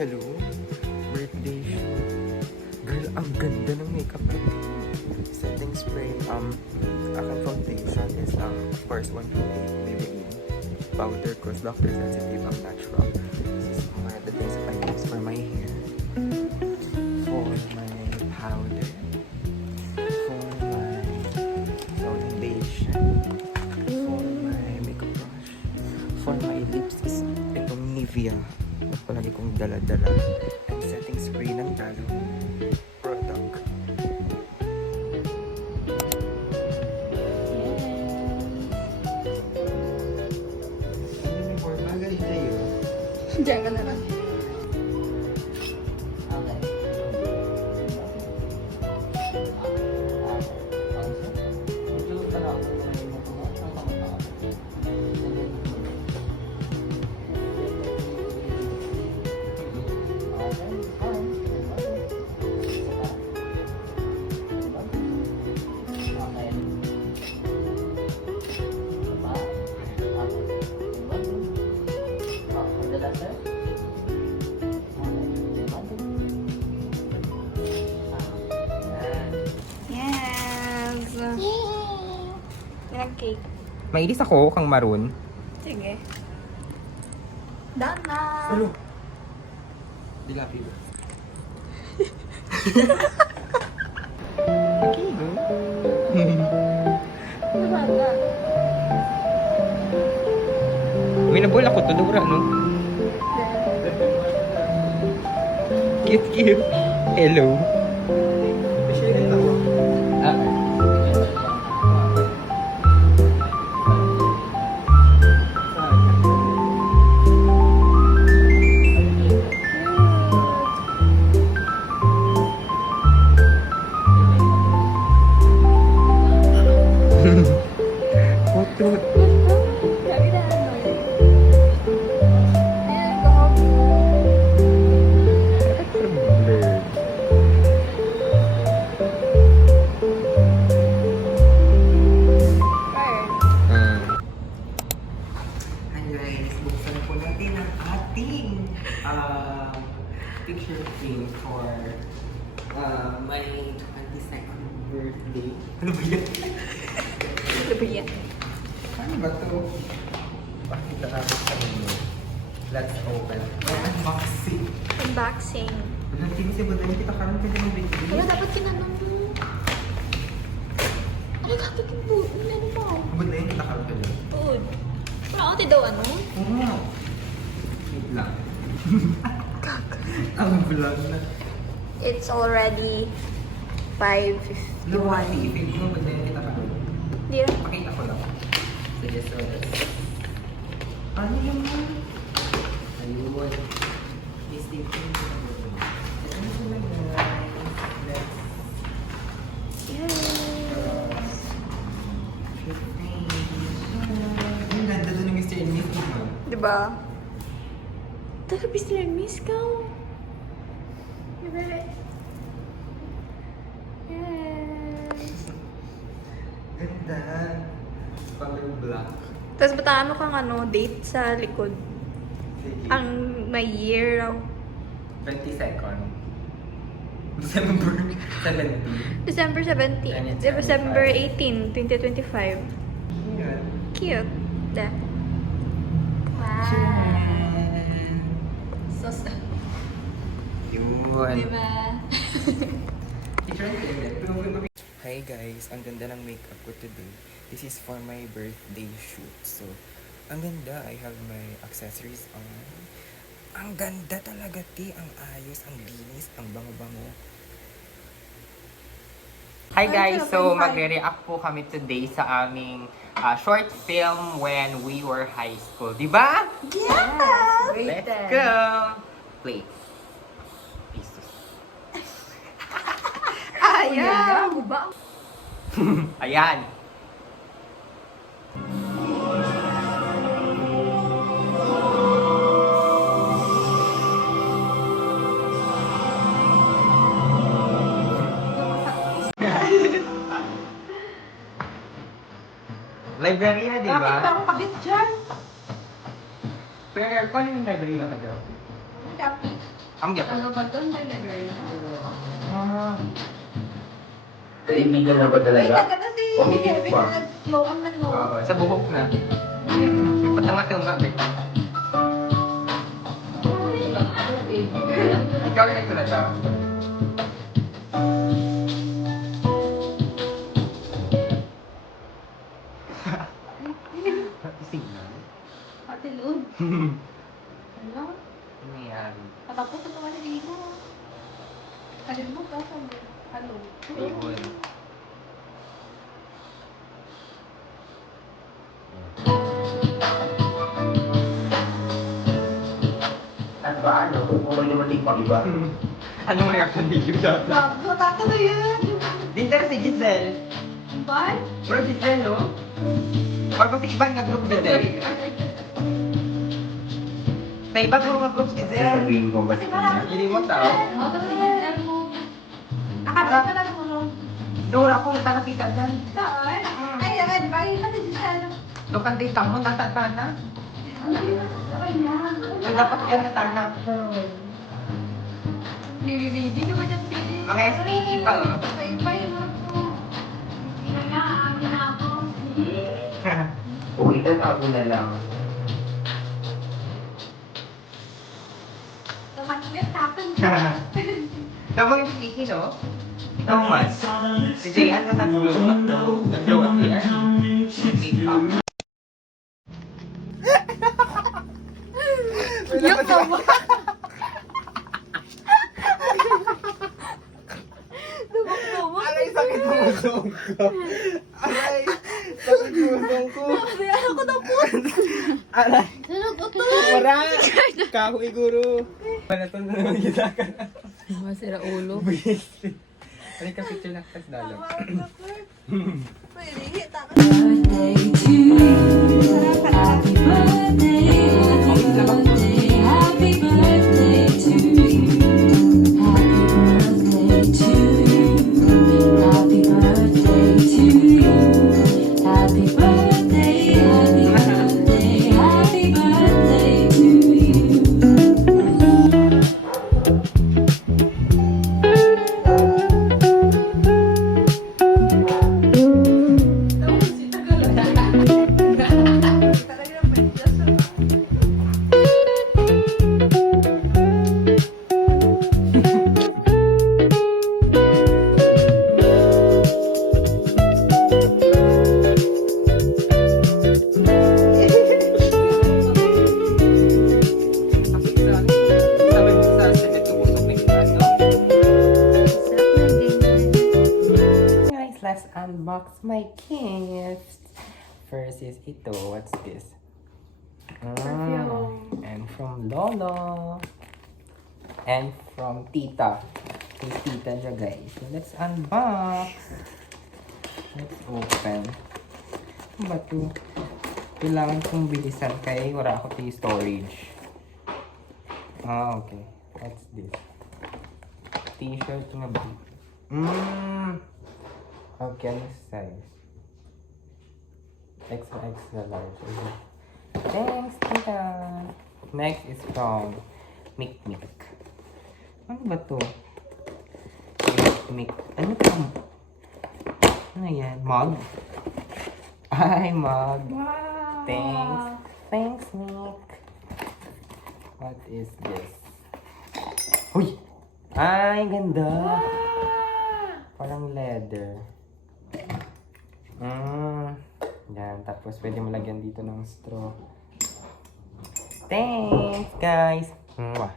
hello. Birthday shoot. Girl, ang ganda ng makeup ko. Setting spray. Aking foundation is of course, 128 Maybelline. Powder Cross Doctor Sensitive, ang natural. This is one of the things that I use for my hair. For my powder. For my foundation. For my makeup brush. For my lips is itong Nivea. Palagi kong dala-dala. And setting spray ng Dalo product. Uniform, magaling tayo. Diyan ka na lang. Yes! Ilang cake? Mailis ako kang maroon. Sige. Done na! Ano? Dilapi ba? Okay, go. Naman na. May nabol ako, tulura, no? Cute, cute. Hello. Ah. Photo. Sabi na ano eh. Ayan, kahapon. Blurred. Fire. Hi guys, buksan po natin ang ating picture frame for my 22nd birthday. Ano ba yan? Ano ba yan? Ano ba ito? Pakita natin sa inyo. Let's open. Unboxing. Unboxing. Wala, tinis ba tayo? Kita karoon ka din ng birthday. Wala, dapat kinanong mo. Ano dapat yung buo? Ano mo? Abot na yun, kita karoon ka din. Food. Wala ako daw ano? Oo. Wait lang. Kaka. Ang vlog na. It's already 5:51. Luwati, i-fake mo, abot na yun, kita karoon. Hindi rin. Pakita ko lang. Sige, so ano yung ayun. Mistake ko yung ano sila guys? Let's Yes. shoot ang ganda doon ng Mr. and Miss Diba? Diba? Taga-Mr. and Miss ka. Diba? Yes. Ganda. Color black. Tapos bataan mo kang ano, date sa likod. Sige. Ang may year raw. 22nd. December 17. December 17. And it's December 25. 18, 2025. Yan. Cute. Da. Wow. Tcharan! So sad. Yun. Diba? Hi guys, ang ganda ng makeup ko today. This is for my birthday shoot. So, ang ganda. I have my accessories on. Ang ganda talaga, ti. Ang ayos, ang linis, ang bango-bango. Hi guys, so magre-react po kami today sa aming short film when we were high school. Diba? Yeah! Let's go! Wait. Jesus. Ayaw! Ba? Ayan. Library na, di ba? Bakit parang kabit dyan? Pero aircon yung library na daw. Copy. Ang gyapon. Ano ba doon deliver? Ah. Kaibigan na ba Ay, talaga? taga na si Pumigit Kevin pa. na nag-flow ang nag-flow. Sa buhok na. Patang-atang nga. Ikaw yung nagtula siya. Signal. Ate Lud. Ano? Nangyayari. Patapos ito ka dito. Alin mo ka sa Hello. Ibon. At paano? Kung malimalik pa, di ba? Anong reaction ni Judah? Bago, tato na yan. Dito si Giselle. Bye. Pero Giselle, no? Or kung tikban nga group Giselle. Sa iba ko nga group Giselle. Sasabihin ko ba siya? Hindi mo tao. O, tapos yung mo. Akala ka lang mo. Doon ako nakita dyan. Saan? Ay, naman. Bye. Ano si Salo? Doon kang dita mo, natatana. Ano yun? Sabay na. Ang dapat yan natana. Nililidi naman yung pili. Mga SPE pa, oh. Bye-bye na ako. Kaya, amin na ako. Uwitan ako na lang. Tumaklit, tapon. Tama yung SPE, no? Thomas. Si Jayan na nag-glow. Nag-glow up here. Make-up. Yung mama. Aray, sakit mo usong ko. Aray, sakit mo usong ko. Ano ko na po? Aray, Ano ko to? wala. Kahoy guru. Wala to na naman kita ka na. Masira ulo. Aray ka picture na kas dalo. Pwede, hita ka. Birthday to you. Happy birthday, happy birthday to you. Happy birthday to you. Happy birthday to you. Happy birthday, happy birthday, happy birthday to you. Guys, let's unbox my gift. First is ito. What's this? And from Lolo. And from Tita. Kay Tita dyan, guys. So, let's unbox. Let's open. Ano ba ito? Kailangan kong bilisan kaya wala ako ito yung storage. Ah, okay. What's this? T-shirt nga ba? Okay, ano size? Extra, extra large. Okay. Thanks, Tita! Next is from Mikmik. Ano ba to? Mikmik. Ano to? Ano yan? Mug? Ay, mug. Wow. Thanks. Thanks, Nick. What is this? Uy! Ay, ganda! Parang leather. Yan. Tapos, pwede malagyan dito ng straw. Thanks, guys! Mwah!